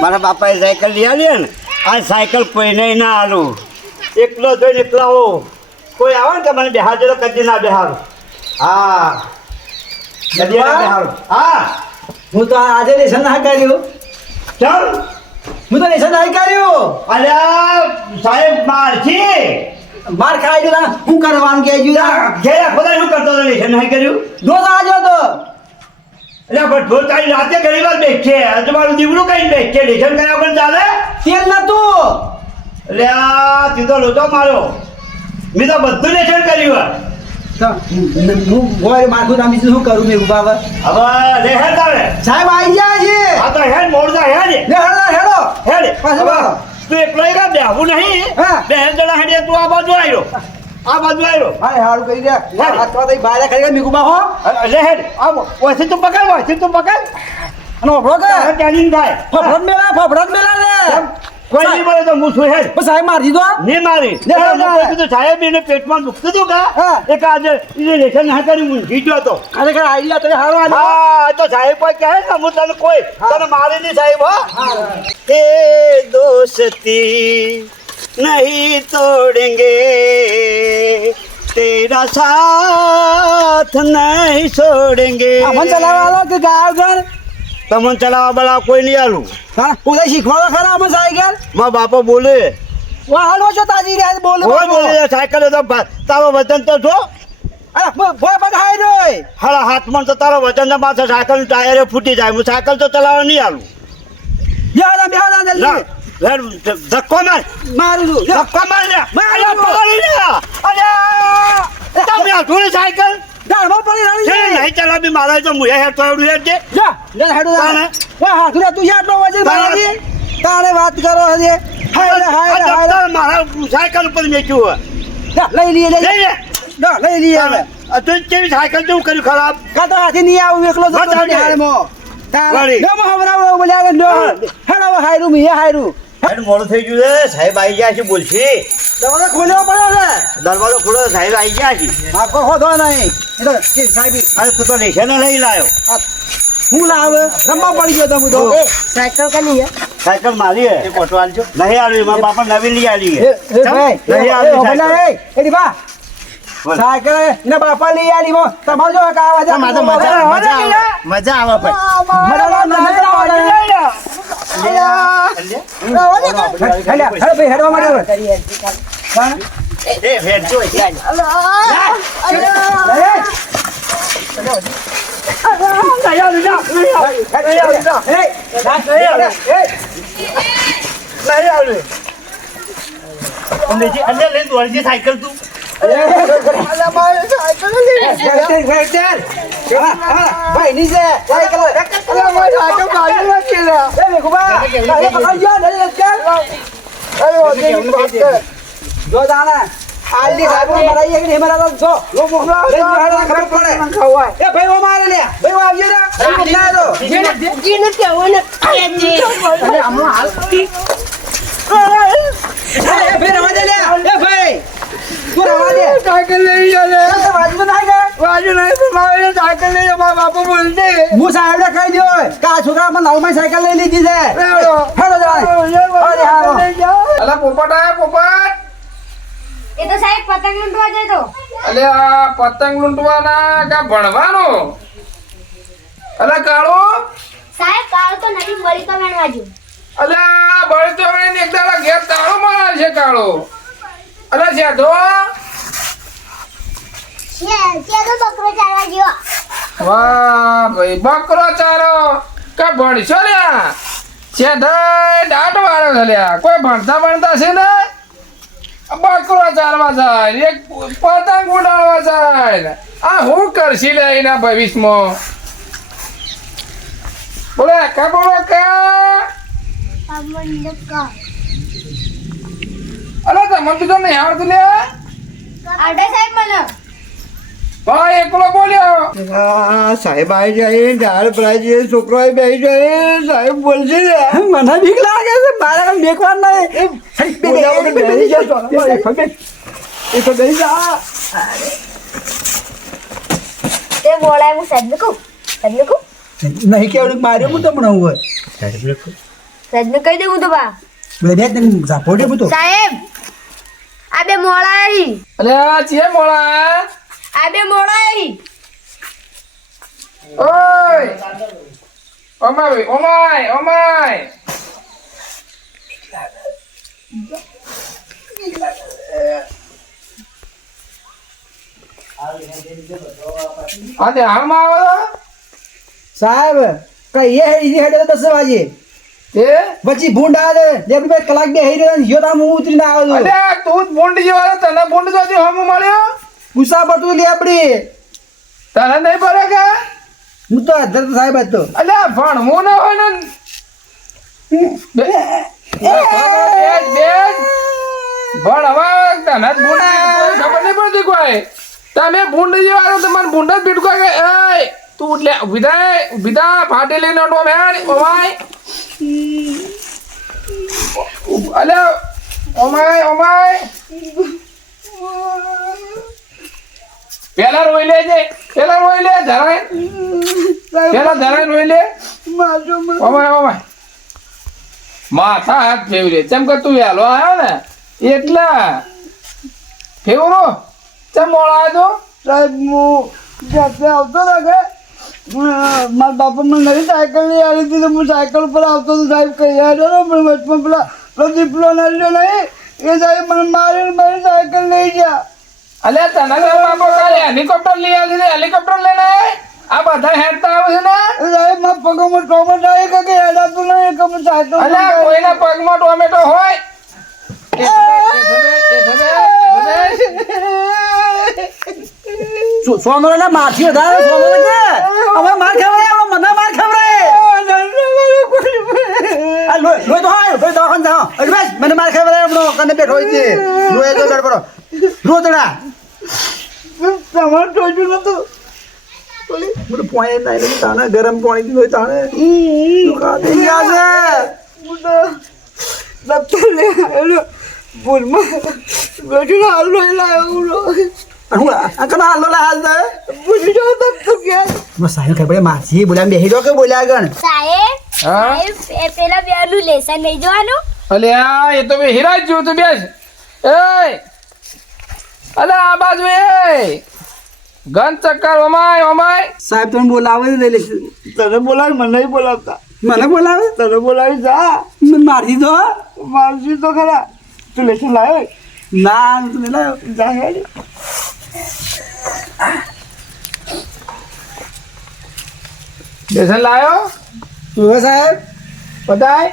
મારા બાપાએ સાયકલ લઈ આલી ને આ સાયકલ કોઈને ના આલું એકલો જોઈને એકલાઓ કોઈ આવે ને કે મને બેહાર તો કદી ના બેહાર હા કદી ના બેહાર હા હું તો આજે લેસન ના કર્યું ચાલ હું તો લેસન ના કર્યું અલ્યા સાહેબ મારથી માર ખાઈ દીધા હું કરવાનું કે ઘેરા ખોદા શું કરતો હતો લેશન નહીં કર્યું દોસ્ત આજો તો એટલે પણ ઢોર તારી રાતે ઘણી વાર બેઠે તમારું દીવડું કઈ બેઠે લેશન કર્યા પણ ચાલે તેલ નતું એટલે આ સીધો લોચો માર્યો મેં તો બધું લેશન કર્યું હું ગોળ માથું રામી શું કરું મેં ઉભા હવે લેહર તારે સાહેબ આવી ગયા છે આ તો હેડ મોડતા હેડ હેડો હેડ પાછો તું એકલો એકા બેહવું નહીં હા. બે જણા હેડે તું આ બાજુ આવ્યો આ બાજુ આવ્યો અરે હારું કરી દે હાથમાં તો બહાર ખાઈ ગયા મેં હો લે હેડ આવો ઓથી તું પકડ ઓથી તું પકડ અને ઓફરો કે ટેનિંગ થાય ફફડત મેલા દે કોઈ નહીં બોલે તો હું છું હેડ બસ સાહેબ મારી દીધો નહીં મારી કીધું સાહેબ એને પેટમાં દુખતું હતું હા. કા એક આજે એને લેશન ના કરી ઊંઘી ગયો હતો ખરેખર આઈડિયા તો હારો હા તો સાહેબ કોઈ કહે ને હું તને કોઈ તને મારી નહીં સાહેબ હો એ દોસ્તી નહીં તોડેંગે તેરા સાથ નહીં છોડેંગે અમન ચલાવવાનો કે ગાવ ઘર તમને ચલાવવા બળા કોઈ નહીં આલું હા ઉદય શીખવાડો ખરા અમન સાયકલ મારા બાપા બોલે વાહ હાલો છો તાજી રહ્યા બોલ બોલે સાયકલ તો તારો વજન તો છો અરે ભોય બધાઈ રોય હાલા હાથમાં તો તારો વજન ના માથે સાયકલ ટાયરે ફૂટી જાય હું સાયકલ તો ચલાવવા નહીં આલું બેહડા જલ્દી ધક્કો માર મારું છું ધક્કો માર લે મારું. પકડી લે અરે તમે અધૂરી સાયકલ ગાડમાં પડી રહી છે નહીં ચલાવી મારા તો મુએ હેડ તોડ્યું હેડ છે જા લે હેડો તાણે. વાહ હાથુરા તું આટલો વજન મારી તાણે વાત કરો હજે હાય આ મારા સાયકલ ઉપર મેચ્યું લઈ લઈએ હોય લઈ લે લઈ લઈએ હવે તું કેવી સાયકલ જેવું કર્યું ખરાબ કા તો હાથી નહીં આવું એકલો બસ આવજે. હાલમાં તારે વળી. નમો હવરાવો બોલ્યા નો હેડો હાયરું મી હાયરું હેડ મોડું થઈ ગયું છે સાહેબ આવી ગયા છે બોલશે દરવાજો ખોલ્યો પડ્યો છે દરવાજો ખોલો સાહેબ આવી ગયા છે હા કોઈ હોદો નહીં એ તો સાહેબ અરે તું તો લેશે ને લઈ લાયો હું લાવે રમવા પડી ગયો તમે તો સાયકલ કની હે સાયકલ મારી હે એક ઓટો આલજો નહીં આલી મારા બાપા નવી લઈ આલી હે ભાઈ નહીં આલી સાયકલ એડી બા બોલ. સાયકલ ને બાપા લઈ આલી મો તમારો જો કા આવાજ મજા આવે ભાઈ હેડવા માટે એ હેડ જો સાયકલ તું ભાઈ નીચે સાયકલ જો દાણા આલી સાહેબ મરાઈએ કે નહીં મરાતો જો લો મોહરા ખબર પડે એ ભાઈ ઓ મારે લે ભાઈ આવજે ને ના દો જીને કેવું ને અરે હમણાં હાલ એ ભાઈ રવા દે લે એ ભાઈ તું રવા દે સાયકલ લઈ જાય વાજુ ના ગયો બાજુ નહીં તો મારે સાયકલ લઈ જાય મારા બાપા બોલશે હું સાહેબ ને કહી દો કા છોકરા પણ નવમાં સાયકલ લઈ લીધી છે હેડો જાય અલા પોપટ આયા પોપટ એ તો સાહેબ પતંગ લૂંટવા જતો અલે આ પતંગ લૂંટવાના કા ભણવાનો અલા કાળો સાહેબ કાળ તો નવી મળી તો મેણવા જો અલે આ બળ તો એને એક દાડા ઘેર તાળો મારે છે કાળો અલે શેઠો કે તો બકરો ચાલવા ગયો વાહ ભાઈ બકરો ચારો કા ભણશો લ્યા શેઠો દાટ વાળો છે લ્યા કોઈ ભણતા છે ને બકરો ચાલવા જાય એક પતંગ ઉડાડવા જાય આ હું કરશી લે એના ભવિષ્યમાં બોલે કા બોલો કા અરે તમને તો નહીં આવડતું લે આવડે સાહેબ મને ભાઈ એકલો બોલ્યો સાહેબ આવી જાય ઝાડ ભરાય છોકરો બેસી જાય સાહેબ બોલશે મને બીક લાગે છે મારે કઈ દેખવા નહીં એ તો બેસી જા તે મોળાએ હું સાહેબને કહું નહીં કેવું માર્યો હું તમને હું હોય સાહેબને કહી દઉં હું તો બા બે તને ઝાપોડે બધું સાહેબ આ બે મોળા આવી અલે આ છે મોળા આ બે મોળા આવી ઓય ઓમાય ઓમાય ઓમાય આતે હાલમાં આવો સાહેબ કહીએ ઈજી હેડે 10 વાગે તે પછી ભૂંડ આવે લેબ બે કલાક બે હેડે યો તામ હું ઉતરીને આવ્યો અલે તું જ બોંડ જેવો તને બોંડ જોતી હમ મળ્યો ગુસ્સા પર તું લેબડી તને નહીં પડે કે હું તો અધર સાહેબ હતો અલે ભણવું ન હોય ને ભણવા તને જ બોંડ ખબર નહીં પડતી કોઈ તમે ભૂંડ જેવા તમારે ભૂંડ જ પીટકો કે એ તું લે વિદા ફાટી લઈને ઓટો મેં ઓમાય અલે ઓમાય પેલા રોઈ લેજે ધરાય પેલા ધરાય રોઈ લે ઓમાય માથા હાથ ફેરવી લે ચમ કે તું વહેલો આવ્યો ને એટલા ફેવરો ચમ મોડા આવ્યો સાહેબ હું જાતે આવતો લાગે મારા બાપા મને નવી સાયકલ લઈ આવી હતી તો હું સાયકલ પર આવતો તો સાહેબ કહી આવ્યો ને પણ વચમાં પેલા દીપલો નડ્યો નહીં એ સાહેબ મને મારી મારી સાયકલ લઈ ગયા અલે તને તો બાપો કાલે હેલિકોપ્ટર લઈ આવી છે હેલિકોપ્ટર લઈને આ બધા હેડતા આવે છે ને એ સાહેબ મારા પગમાં ટોમેટો આવી કે હેડાતું નહીં કે હું સાયકલ અલે કોઈના પગમાં ટોમેટો હોય સોનો એટલે માછી વધારે સોનો કે હવે માર ખવડાય મને માર ખવડાય આ લોય તો હાય લોય દવાખાને જાઓ અરે બસ મને માર ખવડાય હમણો કને બેઠો હોય છે લોય તો ગડબડો રોતડા તમાર ટોજ્યું નતું બોલી મને પોઈ નહીં તાને ગરમ પાણી દીધો તાને દુખા દે ગયા છે હું તો દફતર લે આવેલો ભૂલમાં બેઠો હાલ લોય લાવ્યો હું કના હાલો હાલ દે ભૂલી જાવ તો ગયા બસ સાહેબ ખબર માસી બોલ્યા બેહી દો કે બોલ્યા આગળ સાહેબ પેલા બેનું લેસન નહીં જોવાનું અલે આ એ તો બે હીરા જ તું બેસ એ અલે આ બાજુ એ ગન ચક્કર ઓમાય સાહેબ તમે બોલાવે તને બોલાવે મને નહીં બોલાવતા મને બોલાવે તને બોલાવી જા મને મારી દો ખરા તું લેસન લાવ્યો ના તું નહીં લાવ્યો જા હેડ લેસન લાયો તું સાહેબ બધાય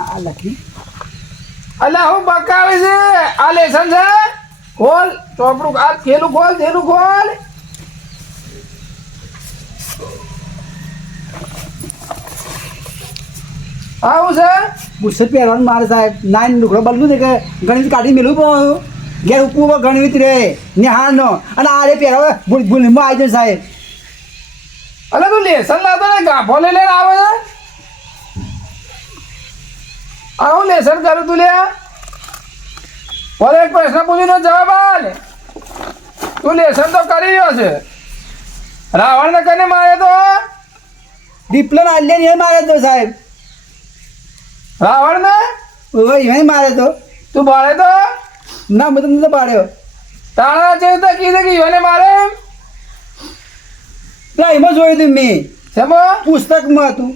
આ લખી અલે હું બકાવે છે આ લેસન છે ખોલ ચોપડું આ થેલું ખોલ આવું છે બુસ્સત પહેરવાનું મારે સાહેબ નાઈન લુકડો બદલું ને કે ગણિત કાઢી મેલું પણ ઘેર ઉપવું ગણિત રે નિહાળનો અને આ રે પહેરાવે ભૂલમાં આવી જાય સાહેબ અલે તું લેસન લાવતો ને ગાભો લઈને આવે છે આવું લેસન કરું તું લે બોલે એક પ્રશ્ન પૂછીનો જવાબ આલ તું લેસન તો કરી રહ્યો છે રાવણ ને કને મારે તો દીપલો આલ્લે ને મારે તો સાહેબ રાવણ ને એ મારે તો તું બાળે તો ના મેં તમને પાડ્યો તાણા છે તો કીધે કે યોને મારે ત્યાં એમાં જોયું હતું મેં શેમાં પુસ્તકમાં હતું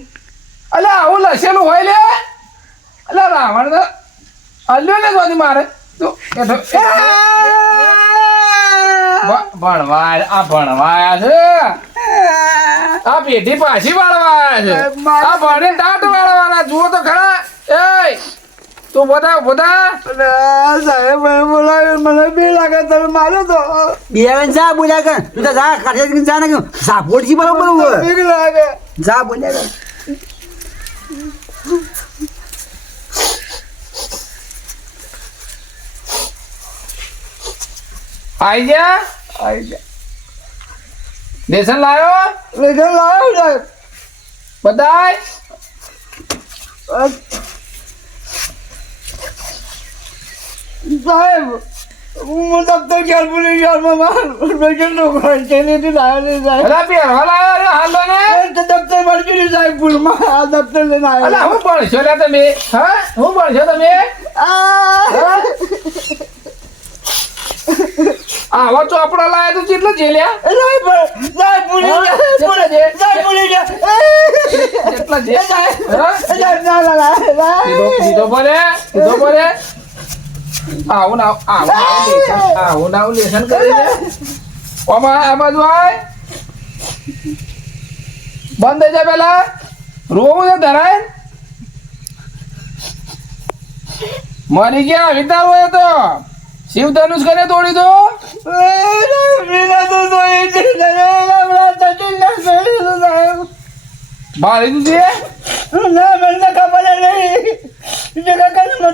અલે આવું લખેલું હોય લે અલે રાવણ તો અલ્યો ને જોની મારે તું ભણવાયા છે આ પેઢી પાછી વાળવાયા છે આ ભણે દાંત વાળવાના જુઓ તો ખરા એ તું બધા સાહેબ મને બોલાવ્યો મને બી લાગે તમે મારો તો બે જા બોલ્યા કર તું તો જા કાઢે જા ને સાપોટજી બરોબર બીક લાગે જા બોલ્યા કર આઈ જા લેસન લાયો સાહેબ બધાય સાહેબ હું દફતર ઘેર ભૂલી ગયો મામા છોકરો છે લીધી લાવ્યો નહીં સાહેબ અલા પહેરવા લાવ્યો રે હાલો ને દફતર મળી ગયું સાહેબ ભૂલમાં આ દફતર લઈને અલા આવ્યો હું ભણશો લે તમે હા હું ભણશો તમે આવો ચોપડો લાવ્યા તું કેટલો જેલ્યા કેટલા જે દીધો પડે આવું ના લેસન કરી દે ઓમાં આ બાજુ આય બંધ થઈ જાય પેલા રોવું છે ધરાય મરી ગયા વિતાર હોય તો શિવ ધનુષ કરે તોડી દો મારી દીધી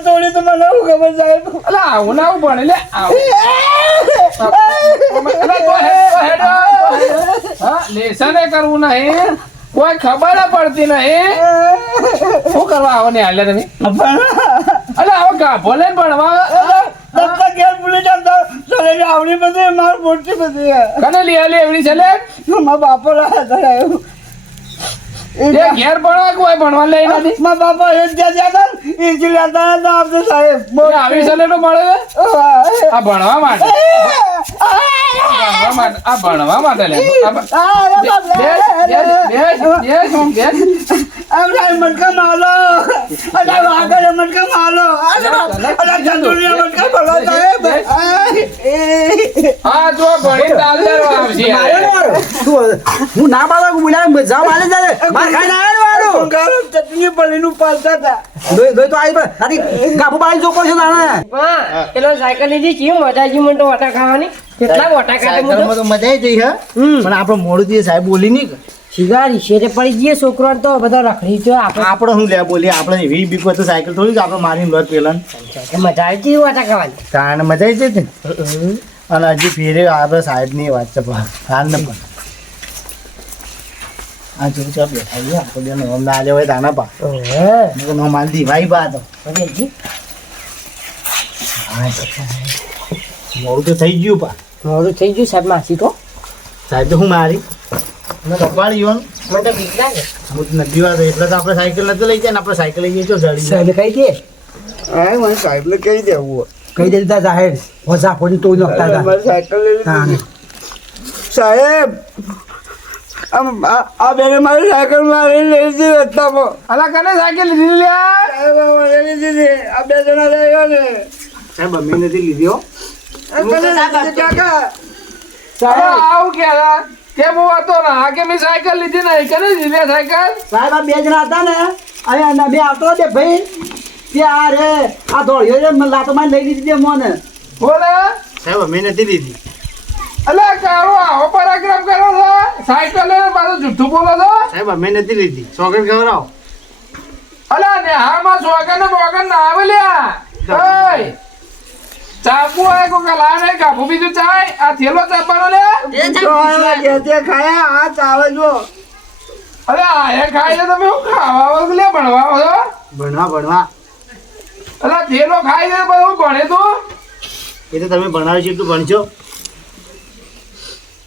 તોડી તો મને ખબર સાહેબ અલા આવું ના આવું ભણે લે લેસન કરવું નહીં કોઈ ખબર પડતી નહીં શું કરવા આવો ને હાલે તમે અલા આવો ગાભો લઈને ભણવા આવડી બધી માર મોટી બધી કને લે એવડી છે લે મારા બાપો લાયા એ ઘેર ભણવા કોઈ ભણવા લઈ નથી મારા બાપા એ જ્યાં જ્યાં એ લેતા હતા આપણે સાહેબ આવી સલેટો મળે આ ભણવા માટે આ ભણવા માટે લે મટકા માલો આગળ મટકા માલો મટકા ભલો સાહેબ હા જો ભણી તાલદાર આવશે હું ના બાબા બોલ્યા મજા માલે જાય માર ખાઈને આવ્યો ચટણી પલીનું પાલતા હતા દોય તો આવી આથી કાબુ બાળી જોકો છો તાણે પેલો સાયકલ લીધી છે મજાજી મને તો વટા ખાવાની કેટલા વટા ખાતે તો મજા આવી જઈ હે પણ આપણે મોડું થી સાહેબ બોલી નહીં શિગારી શેરે પડી ગયે છોકરો તો બધા રખડી જો આપણે શું લે બોલીએ આપણે એવી બીક હોય તો સાયકલ થોડી જ આપણે મારીને લોટ પેલા મજા આવી છે વટા ખાવાની તાણે મજા આવી જતી અને હજી ફેરે આપણે સાહેબની વાત છે પણ હાલ ને પણ આ જો ચા બેઠા છે આપણે બેનો હમ ના હોય દાના પા મેં નો માલ દી ભાઈ બા તો મોડું તો થઈ ગયું પા મોડું થઈ ગયું સાહેબ માસી તો સાહેબ તો હું મારી મેં કપાળી ગયો મને તો બીક લાગે હું નદી વાત એટલે તો આપણે સાયકલ નથી લઈ જાય ને આપણે સાયકલ લઈ જઈએ છો ગાડી સાહેબ કઈ દે હા મને સાહેબને કહી દેવું કઈ દેતા જાહેર ઓઝા ફોડી તો નખતા હતા મારી સાયકલ લઈ સાહેબ આ બેને મારી સાયકલ મારી લઈ દીધી રસ્તામાં અલા કને સાયકલ લીધી લ્યા સાહેબ મને લીધી હતી આ બે જણા લઈ ગયો ને સાહેબ અમે નથી લીધી હો સાહેબ આવું કે કે હું હતો ને આ કે મેં સાયકલ લીધી નહીં કને લીધી સાયકલ સાહેબ આ બે જણા હતા ને અહીંયા બે આવતો બે ભાઈ તે આ રે આ દોડ્યો રે મને લાતો માં લઈ લીધી મોને બોલે સાહેબ અમે નથી લીધી અલા કારો આવો પરાક્રમ કરો છો સાયકલ લઈને પાછું જુઠ્ઠું બોલો છો સાહેબ અમે નથી લીધી સોગન ખવડાવો અલા ને હામાં સોગન ને બોગન ના આવે લ્યા ઓય ચાકુ આય કો કલા ને કાપુ બીજું ચાય આ થેલો ચાપવાનો લે ખાયા આ ચાવે જો અરે આ ખાઈ લે તમે હું ખાવા લે ભણવા છો ભણવા અલા થેલો ખાઈ લે બધું ભણે તું એ તો તમે ભણાવ્યું છે એટલું ભણજો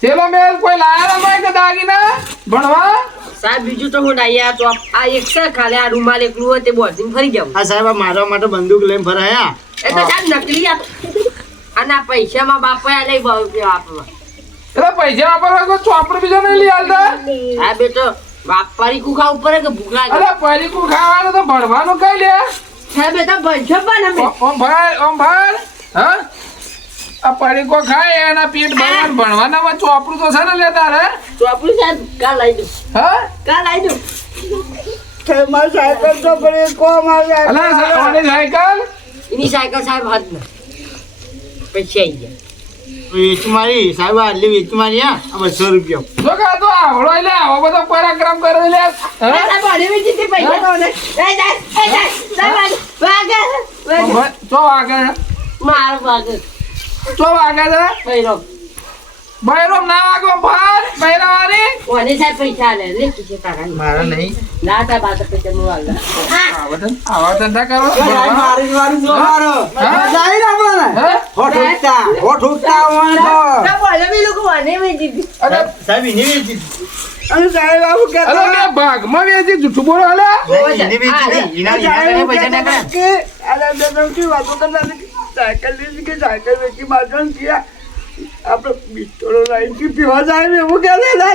થેલો મેલ કોઈ લાયા ના કે દાગીના ભણવા સાહેબ બીજું તો હું ડાયા તો આ એક છે ખાલી આ રૂમાલ એકલું હોય તે બોર્ડિંગ ફરી જાવ હા સાહેબ આ મારવા માટે બંદૂક લઈને ફરાયા એ તો સાહેબ નકલી આ અને આ પૈસામાં બાપા લઈ આપવા એટલે પૈસા વાપરવા કોઈ ચોપડું બીજો નહીં લઈ આલતા સાહેબ એ તો વાપરી કુખા ઉપર કે ભૂખ લાગે અરે પરીકું ખાવાનું તો ભણવાનું કઈ લે સાહેબ એ તો ભણશો પણ અમે ઓમ ભાઈ હા આ પરીકો ખાય એના પેટ ભરવાનું ભણવાનામાં ચોપડું તો છે ને લેતા રે તો આપણું સાહેબ કાલ લઈ દઉં હા કાલ લઈ દઉં મારી સાયકલ તો પડી કોમ આવ્યા અલા ઓની સાયકલ એની સાયકલ સાહેબ હાથ ના પછી આવી ગયા વેચ મારી સાહેબ આટલી વેચ મારી હા 200 રૂપિયા જો કા તો આવડો લે આવો બધો પરાક્રમ કરે લે સાહેબ અરે વી જીતી પૈસા તો ને એ સાહેબ વાગે ચો વાગે માર વાગે ચો વાગે છે પૈરો બૈરો ના વાગો ભાર બૈરાવારી ઓને સાહેબ પૈસા લે લે કીધે તારા મારા નહીં ના તા બાત પૈસા નું આલે આવા ધંધા કરો મારી મારી જો મારો હા? જાય ને આપણે હે હોઠ ઉઠતા હોય ના બોલે બી લોકો મને વેચી દીધી. અરે સાહેબ એની વેચી અને સાહેબ આવું કે અરે બે ભાગમાં વેચી જૂઠું બોલો અલે એની વેચી એના પૈસા ના કે અરે બે કે વાતો કરતા સાયકલ લીધી કે સાયકલ વેચી બાજન ગયા આપણે બિસ્તરો લાઈન થી પીવા જાય ને એવું કે ના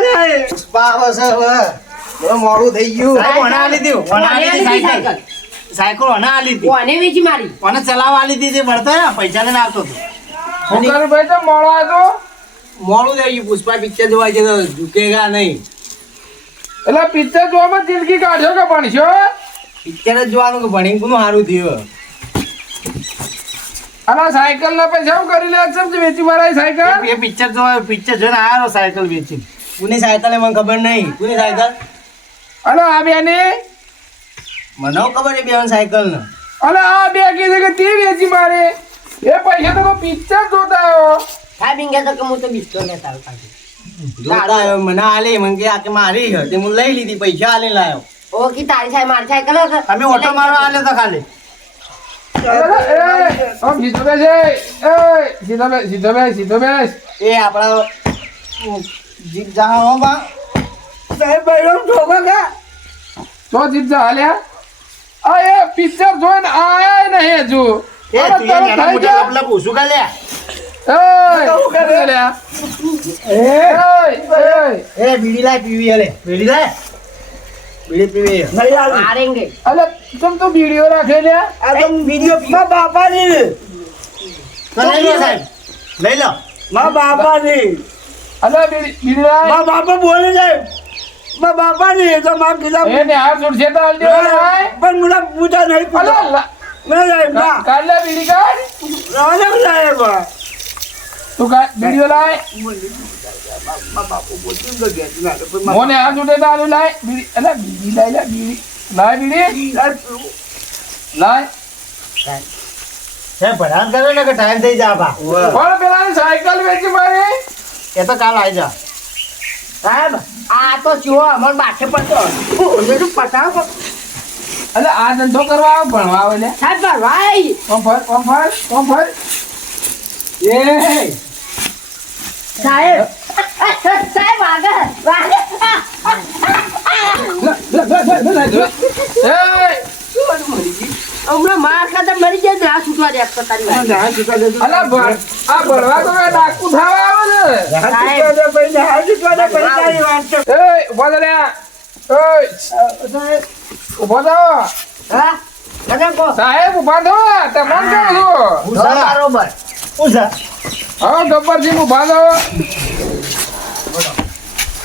પાવ છે હવે મોડું થઈ ગયું સાહેબ ઓના આલી દી ઓના આલી દી સાયકલ. સાયકલ સાયકલ ઓના આલી દી કોને વેચી મારી? ઓને ચલાવવા આલી દી જે ભરતો ને પૈસા લઈને આવતો હતો ફોકર ભાઈ તો મોળો હતો મોડું થઈ ગયું પુષ્પા પિક્ચર જોવા છે તો ઝૂકેગા નહીં એટલે પિક્ચર જોવામાં જિંદગી કાઢ્યો કે ભણશો પિક્ચર જ જોવાનું કે ભણીને કોનું સારું થયું અને સાયકલ ના પૈસા શું કરી લે છે વેચી મારાય સાયકલ એ પિક્ચર જોઈને આવ્યો સાયકલ વેચી કોની સાયકલ મને ખબર નહીં કોની સાયકલ અને આ બેની મને ખબર છે બેન સાયકલ ને અને આ બે કીધું કે તે વેચી મારે એ પૈસા તો પિક્ચર જોતા આવ્યો સાહેબ ઇંગે તો કે હું તો બિસ્તો લેતા આવું પાછું. જોતા આવ્યો મને આલે મને કે આ કે મારી છે તે હું લઈ લીધી પૈસા આલે લાયો ઓ કે તારી સાહેબ મારી સાયકલ હતો. અમે ઓટો મારવા આલ્યો તો ખાલી સીધો બેસ એ આપણા જીત જાણો બા સાહેબ ભાઈ ઠોકા કા તો જીતજા હાલ્યા આ એ પિક્ચર જોઈને આયા નહીં હજુ એ અરે તું તરત એના થઈ મોટા જા. કપલા પૂછું કા લ્યા એય, શું કરે લ્યા? એય, એ બીડી લાય પીવી હલે પેલી લે બીડી પીવી નહીં આવી મારેંગે. અલે કેમ તું વિડીયો રાખે લ્યા આ તો વિડિયો મા બાપાની તો લઈ લો સાહેબ લઈ લો મા બાપાની અલે બીડી લાય. મા બાપા બોલે જાય મા બાપાની તો મા કીધા એ ને હાથ છૂટશે તો હાલ દેવાનો હોય. પણ મને પૂછા નહીં અલે પૂછા ના જાય ના કાઢ લે બીડી કાઢ રાજા સાહેબ તું કાઢ વિડીયો લાય મા બાપુ બોલતું તો ગયા જ ના પણ મોને હાથ છૂટે તો હાલ લાય બીડી અલે બીડી લાય લે બીડી લાય બીડી લાય સાહેબ ભરાન કરો ને કે ટાઈમ થઈ જા બા પણ પેલા સાયકલ વેચી મારી એ તો કાલ આવી જા સાહેબ આ તો ચૂહો અમાર બાઠે પડતો પટાવ. અલે આ ધંધો કરવા આવો ભણવા આવે લે સાહેબ ભાઈ કોમ ફર એ સાહેબ સાહેબ આગળ એય હમણાં માર ખાતા મરી જાય ને આ છૂટવા દે તો તારી વાત. અલા આ ભણવા તો કાંઈ ડાકુ થવા આવે ને સાહેબ એય ઉભા થા લ્યા. એય ઉભા થા. હા દાદા કો સાહેબ ઉભા થા. તમને કહું છું બરોબર. પૂછા હવે ગબ્બરસિંહ ઉભા થા.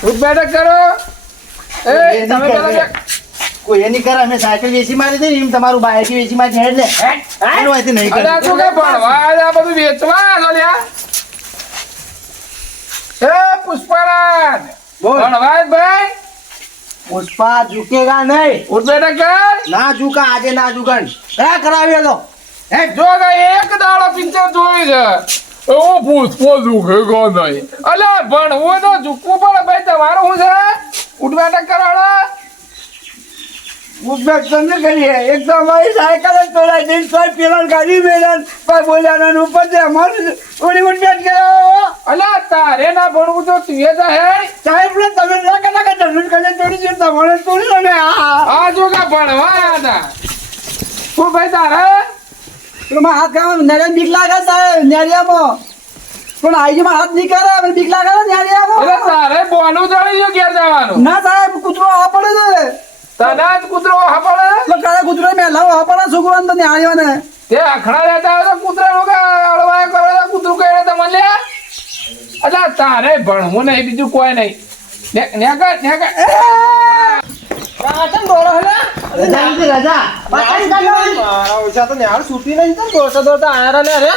ઉઠ બેઠક કરો. એ તમે પેલા બે- કોઈ એની કરે અમે સાયકલ વેચી મારી દઈ એમ તમારું બાઈક વેચી મારી હેડ લે એનું અહીંથી નહીં અરે આ કરે શું કે ભણવા આવ્યા, આ બધું વેચવા આવ્યા છો લ્યા? એ પુષ્પરાજ બોલ. ભણવા જ ભાઈ પુષ્પા ઝૂકેગા નહીં ઉઠ બેઠક કર. ના ઝૂકા આજે ના ઝૂકણ કયા કરાવ્યો તો જો કે એક દાડો પિક્ચર જોઈ છે ઓ પુષ્પો દુખેગો નહીં. અલે ભણવું તો ઝૂકવું પડે ભાઈ. તમારું શું છે? ઉઠ બેઠક કરાવડા. ઉદ્વેગ કરીએ એક તો અમારી સાયકલ જ તોડાઈ દઈ તો પેલા ગાડી મેળા પણ બોલ્યા ઉપર છે અમારે થોડી ઉદ્વેગ કર્યો અલે તારે ના ભણવું તો તું એ હેડ. સાહેબ ને તમે ના કહેતા કે જમીન કરીને તોડી છે તમારે તોડી લો ને આ જો કે ભણવા આવ્યા હતા. શું ભાઈ તારે પેલું હાથ કામ નેડિયા બીક લાગે સાહેબ નેડિયામાં પણ આઈજીમાં હાથ નહીં કરે પણ બીક લાગે અરે નેડિયામાં તારે બોનું ચડી ગયું ઘેર જવાનું. ના સાહેબ કૂતરો આ પડે છે તને જ કૂતરો હાપડે. એટલે કાલે કૂતરો મેં લાવો આ પડે છોકરાને તો નેડિયાને તે આખડા રહેતા હોય તો કૂતરાનું કે અળવાય કરો તો કૂતરું કહે તમને લે. એટલે તારે ભણવું નહીં બીજું કોઈ નહીં. નેકર નેકર. મારા ઓછા તો ન્યાળ છૂટી નહીં તો દોડતા દોડતા આયા રે રે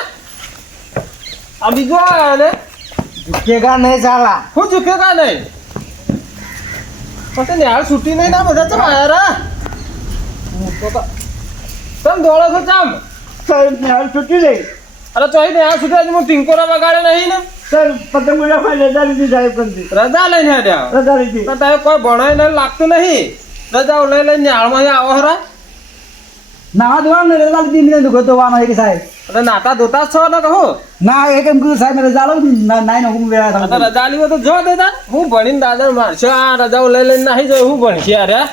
આ બીજો આયા ને ઝૂકેગા નહીં ચાલા હું ઝૂકેગા નહીં પછી ન્યાળ છૂટી નહીં ના બધા ચમ આયા રે તમ દોડો છો ચમ સાહેબ નેહાલ છૂટી ગઈ અરે ચોઈ ન્યાળ છૂટી આજે હું ટિંકોરા વગાડે નહીં ને સર પતંગ ઉડાવવા રજા લીધી સાહેબ કંથી રજા લઈને હેડ્યા રજા લીધી તો તારે કોઈ ભણાય નહીં લાગતું નહીં રજાઓ લઈ લઈને ન્યાળમાં આવો હરા નાવા ધોવાનું ને રજા લીધી મને દુખો ધોવાનો એક સાહેબ અરે નાતા ધોતા જ છો ને કહું ના એક એમ કીધું સાહેબ રજા લો નાઈ નો હું વેળા આ તો રજા લીધો તો જો દેતા હું ભણીને દાદા મારશો આ રજાઓ લઈ લઈને નાહી જાય હું ભણશે યાર